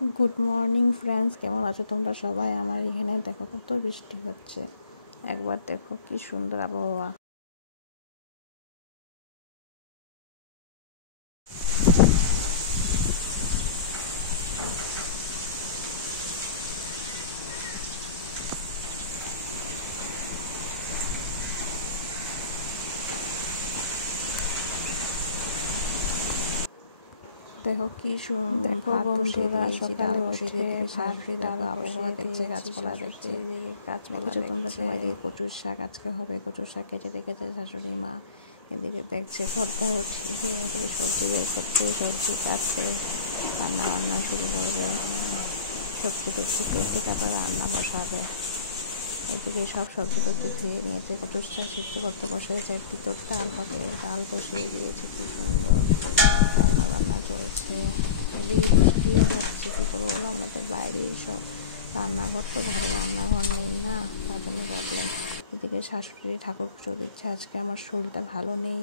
Good morning friends, কেমন আছো তোমরা সবাই? আমার এখানে দেখো কত বৃষ্টি হচ্ছে। একবার দেখো কি সুন্দর আবহাওয়া। দেখো কি সুন্দর, দেখো বন্ধুরা সকালে উঠে ভাত ডাল বসিয়ে দিয়েছে, গাছপালা দেখছে, গাছপালা দেখছে। কচুর শাক আজকে হবে, কচুর শাক কেটে রেখেছে শাশুড়ি মা। এদিকে দেখছে ঘরটা উঠিয়ে এদিকে সবজি বের করছে, সবজি কাটছে, রান্না বান্না শুরু করবে। সবজি টবজি কেটে তারপর রান্না বসাবে। এদিকে সব সবজি টবজি ধুয়ে নিয়েছে, কচুর শাক সিদ্ধ করতে বসেছে, ভিতর ডাল হবে, ডাল বসিয়ে দিয়েছে। কি সুন্দর রান্না বান্না চলছে। এদিকে বৃষ্টি হচ্ছে, কী করবো বললাম না, বাইরে সব রান্নাঘর, তো ঘরে রান্নাঘর নেই না, তার জন্য প্রবলেম। এদিকে শাশুড়ি ঠাকুর পুজো দিচ্ছে, আজকে আমার শরীরটা ভালো নেই।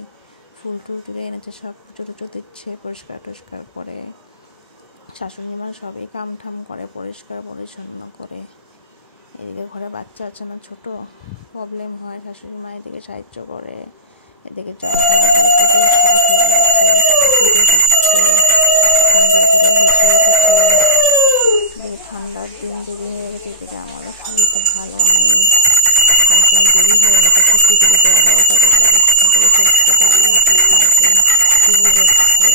ফুল টুল তুলে এনেছে, সব পুজো টুজো দিচ্ছে, পরিষ্কার টরিষ্কার করে। শাশুড়ি মা সবই কাম ঠাম করে, পরিষ্কার পরিচ্ছন্ন করে। এদিকে ঘরে বাচ্চা আছে না, ছোট, প্রবলেম হয়। শাশুড়ি মা এদিকে সাহায্য করে। এদিকে জল ঠান্ডার দিন দেরি হয়ে গেছে, এদিকে আমারও শরীরটা ভালো নেই, তার জন্য দেরি হয়ে গেছে। টুকি দিকে 11টা বেজে গেছে, তারপরে সবজি কাটিয়ে খাইতে টিভি দেখছে।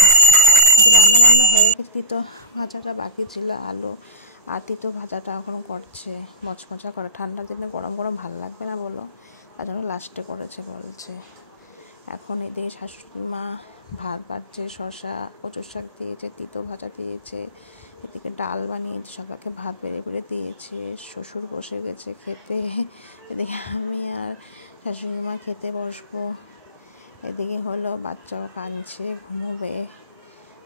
কিন্তু রান্না বান্না হয়ে গেছে, তিতো ভাজাটা বাকি ছিল, আলু আর তিতো ভাজাটা এখন করছে, মচমচা করে। ঠান্ডার দিনে গরম গরম ভালো লাগবে না বলো, তার জন্য লাস্টে করেছে বলছে। এখন এদিকে শাশুড়ি মা ভাত বাড়ছে, শশা কচুর শাক দিয়েছে, তিতো ভাজা দিয়েছে, এদিকে ডাল বানিয়েছে, সবাইকে ভাত বেড়ে বেড়ে দিয়েছে। শ্বশুর বসে গেছে খেতে, এদিকে আমি আর শাশুড়ি মা খেতে বসবো। এদিকে হলো বাচ্চাও কাঁদছে, ঘুমোবে।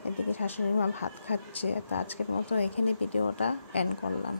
এদিকে শাশুড়ি মা ভাত খাচ্ছে। তো আজকের মতো এখানে ভিডিওটা এন্ড করলাম।